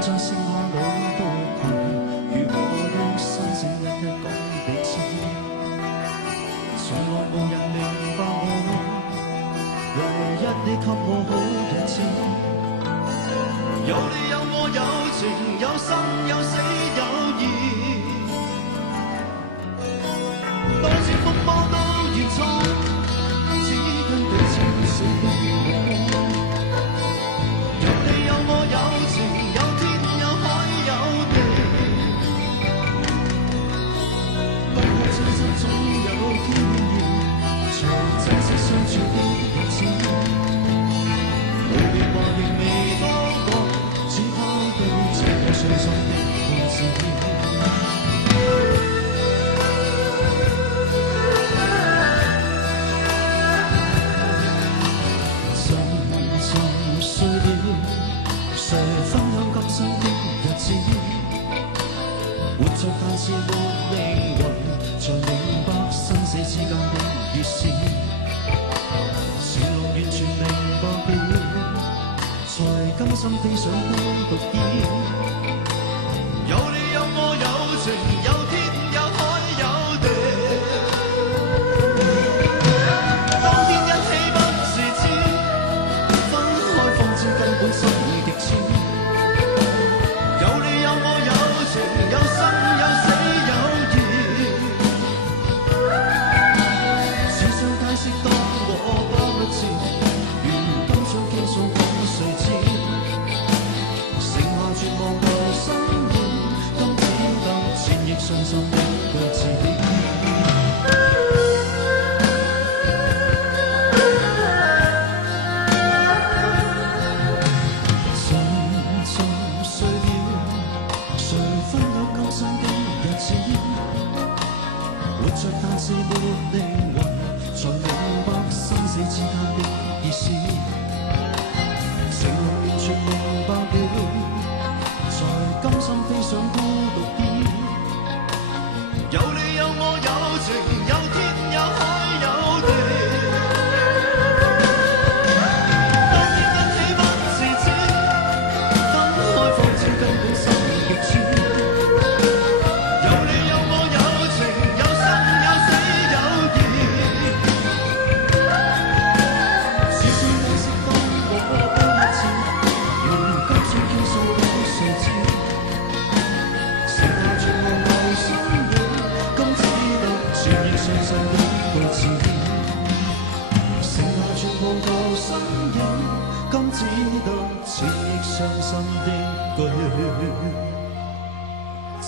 在剩下老獨群，如何的心聲一一講彼此，從來無人明白我，唯一你給我好日子。有你有我有情有生有死有義，多次風波都如初，只跟彼此死不目光。有你有我有情有天有海有地，不可真心總有天意，才珍惜相處的日子。無變話亦未多講，只拋對這個傷心的漢子。誰分享今生的日子？活着但是沒靈魂，才明白生死之間的意思。前路完全明白了，才甘心飛上孤獨點。有你有我有情有天有海有地，當天一起不是知，分開方知根本心意極痴。有你有我有情有生有死有義，只想解釋當我不知，如今想傾訴講誰知，剩下絕望內心軟，今只得千億傷心的句子。活着但是沒靈魂，才明白生死之間的意思。情路完全明白了，才甘心飛上孤獨點。有你有我有情有天有海有地，當天一起不是知，分開方知根本心極痴。今只得千億傷心的句子。